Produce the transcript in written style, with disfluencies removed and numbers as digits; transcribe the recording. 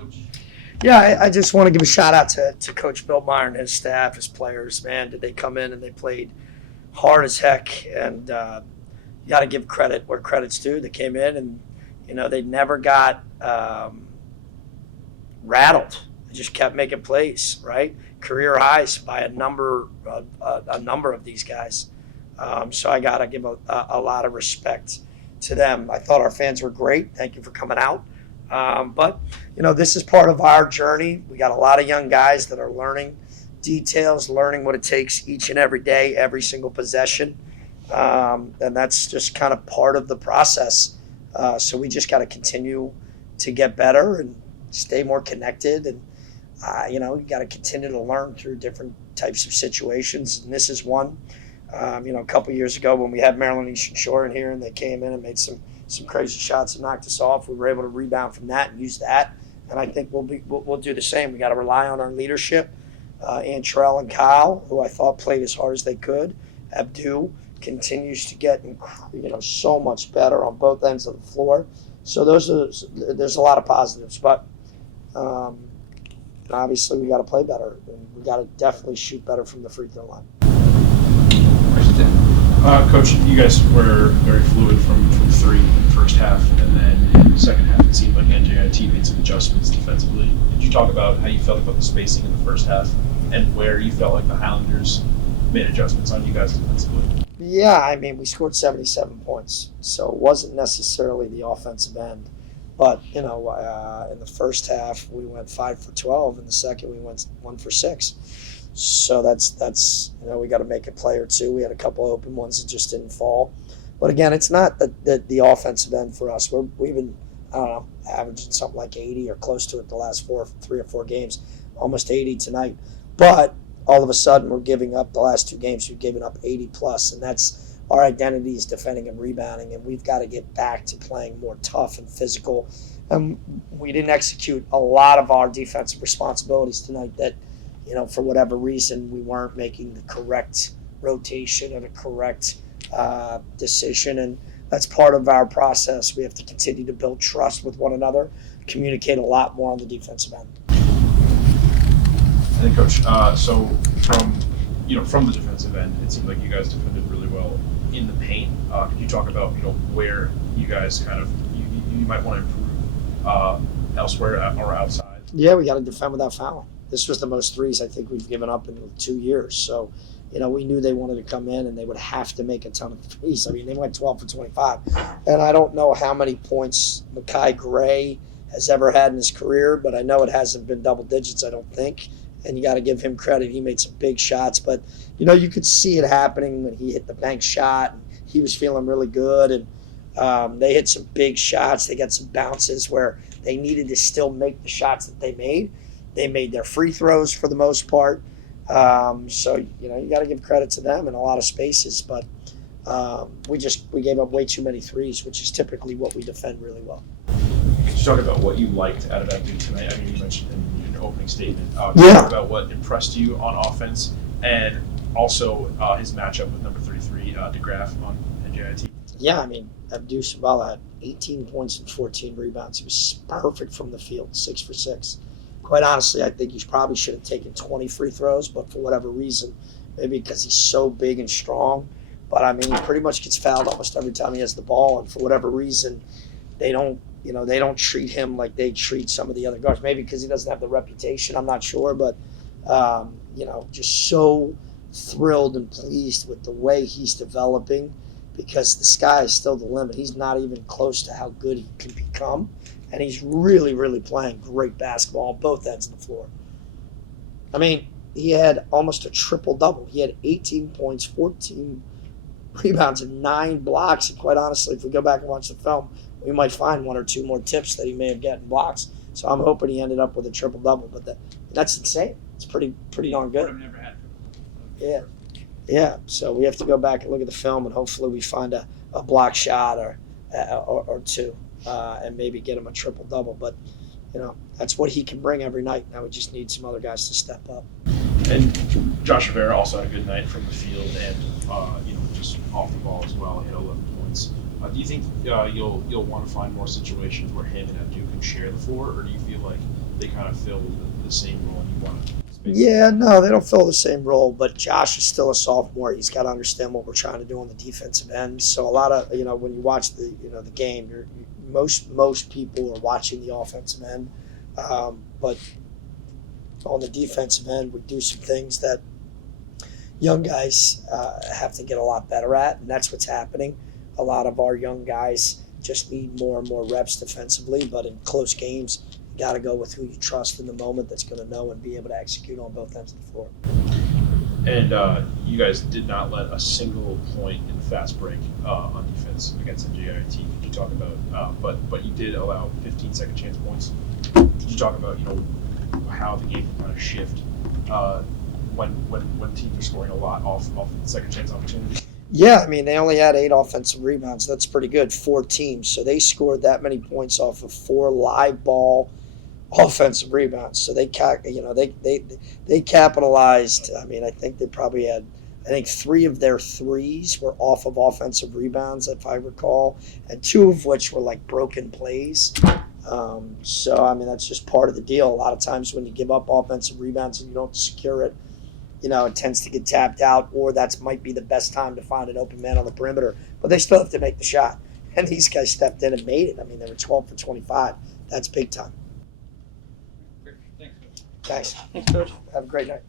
Coach. Yeah, I just want to give a shout out to Coach Bill Meyer and his staff, his players. Man, did they come in and they played hard as heck. And you got to give credit where credit's due. They came in and, they never got rattled. They just kept making plays, right? Career highs by a number of these guys. So I got to give a lot of respect to them. I thought our fans were great. Thank you for coming out. But this is part of our journey. We got a lot of young guys that are learning details, learning what it takes each and every day, every single possession. And that's just kind of part of the process. So we just got to continue to get better and stay more connected. And, you got to continue to learn through different types of situations. And this is one. A couple of years ago when we had Maryland Eastern Shore in here and they came in and made some crazy shots and knocked us off, we were able to rebound from that and use that. And I think we'll do the same. We got to rely on our leadership. Antrell and Kyle, who I thought played as hard as they could. Abdu continues to get so much better on both ends of the floor. So there's a lot of positives, but obviously we got to play better and we got to definitely shoot better from the free throw line. Coach, you guys were very fluid from three in the first half, and then in the second half it seemed like NJIT made some adjustments defensively. Could you talk about how you felt about the spacing in the first half and where you felt like the Highlanders made adjustments on you guys defensively? Yeah, we scored 77 points, so it wasn't necessarily the offensive end. But, in the first half we went 5 for 12, in the second we went 1 for 6. So that's we got to make a play or two. We had a couple open ones that just didn't fall. But again, it's not the offensive end for us. We've been averaging something like 80 or close to it the last 3 or 4 games, almost 80 tonight. But all of a sudden we're giving up the last 2 games. We've given up 80 plus, and that's our identity is defending and rebounding, and we've got to get back to playing more tough and physical. And we didn't execute a lot of our defensive responsibilities tonight that, for whatever reason, we weren't making the correct rotation or the correct decision. And that's part of our process. We have to continue to build trust with one another, communicate a lot more on the defensive end. And Coach, so from the defensive end, it seemed like you guys defended really well in the paint. Could you talk about where you guys kind of you might want to improve elsewhere or outside? Yeah, we got to defend without fouling. This was the most threes I think we've given up in 2 years. So, we knew they wanted to come in and they would have to make a ton of threes. They went 12 for 25. And I don't know how many points Makai Gray has ever had in his career, but I know it hasn't been double digits, I don't think. And you got to give him credit. He made some big shots. But, you could see it happening when he hit the bank shot. And he was feeling really good. And they hit some big shots. They got some bounces where they needed to still make the shots that they made. They made their free throws for the most part. So, you got to give credit to them in a lot of spaces. But we gave up way too many threes, which is typically what we defend really well. Could you talk about what you liked out of that dude tonight? You mentioned in your opening statement. Talk about what impressed you on offense and also his matchup with number 33, DeGraff on NJIT. Yeah, Abdou Shabala had 18 points and 14 rebounds. He was perfect from the field, 6 for 6. Quite honestly, I think he probably should have taken 20 free throws, but for whatever reason, maybe because he's so big and strong. But he pretty much gets fouled almost every time he has the ball, and for whatever reason, they don't treat him like they treat some of the other guards. Maybe because he doesn't have the reputation, I'm not sure, but just so thrilled and pleased with the way he's developing, because the sky is still the limit. He's not even close to how good he can become. And he's really, really playing great basketball on both ends of the floor. He had almost a triple-double. He had 18 points, 14 rebounds, and 9 blocks. And quite honestly, if we go back and watch the film, we might find 1 or 2 more tips that he may have gotten blocks. So I'm hoping he ended up with a triple-double. But that's insane. It's pretty darn good. Fordham never had Yeah. Yeah. So we have to go back and look at the film, and hopefully we find a block shot or 2. And maybe get him a triple-double. But, that's what he can bring every night. Now we just need some other guys to step up. And Josh Rivera also had a good night from the field and, just off the ball as well. He had 11 points. Do you think you'll want to find more situations where him and Abdu can share the floor, or do you feel like they kind of fill the same role and you want to space? Yeah, no, they don't fill the same role, but Josh is still a sophomore. He's got to understand what we're trying to do on the defensive end. So a lot of, when you watch the game, most people are watching the offensive end, but on the defensive end, we do some things that young guys have to get a lot better at, and that's what's happening. A lot of our young guys just need more and more reps defensively, but in close games, you got to go with who you trust in the moment that's going to know and be able to execute on both ends of the floor. And you guys did not let a single point in fast break on defense against NJIT. Could you talk about, but you did allow 15 second chance points. Could you talk about, how the game can kind of shift when teams are scoring a lot off second chance opportunities? Yeah, I mean, they only had 8 offensive rebounds. That's pretty good, 4 teams. So they scored that many points off of 4 live ball offensive rebounds. So they capitalized. I mean, I think they probably had, 3 of their threes were off of offensive rebounds, if I recall, and 2 of which were like broken plays. So, I mean, that's just part of the deal. A lot of times when you give up offensive rebounds and you don't secure it, it tends to get tapped out, or that might be the best time to find an open man on the perimeter. But they still have to make the shot. And these guys stepped in and made it. I mean, they were 12 for 25. That's big time. Great. Thanks. Thanks. Thanks, Coach. Have a great night.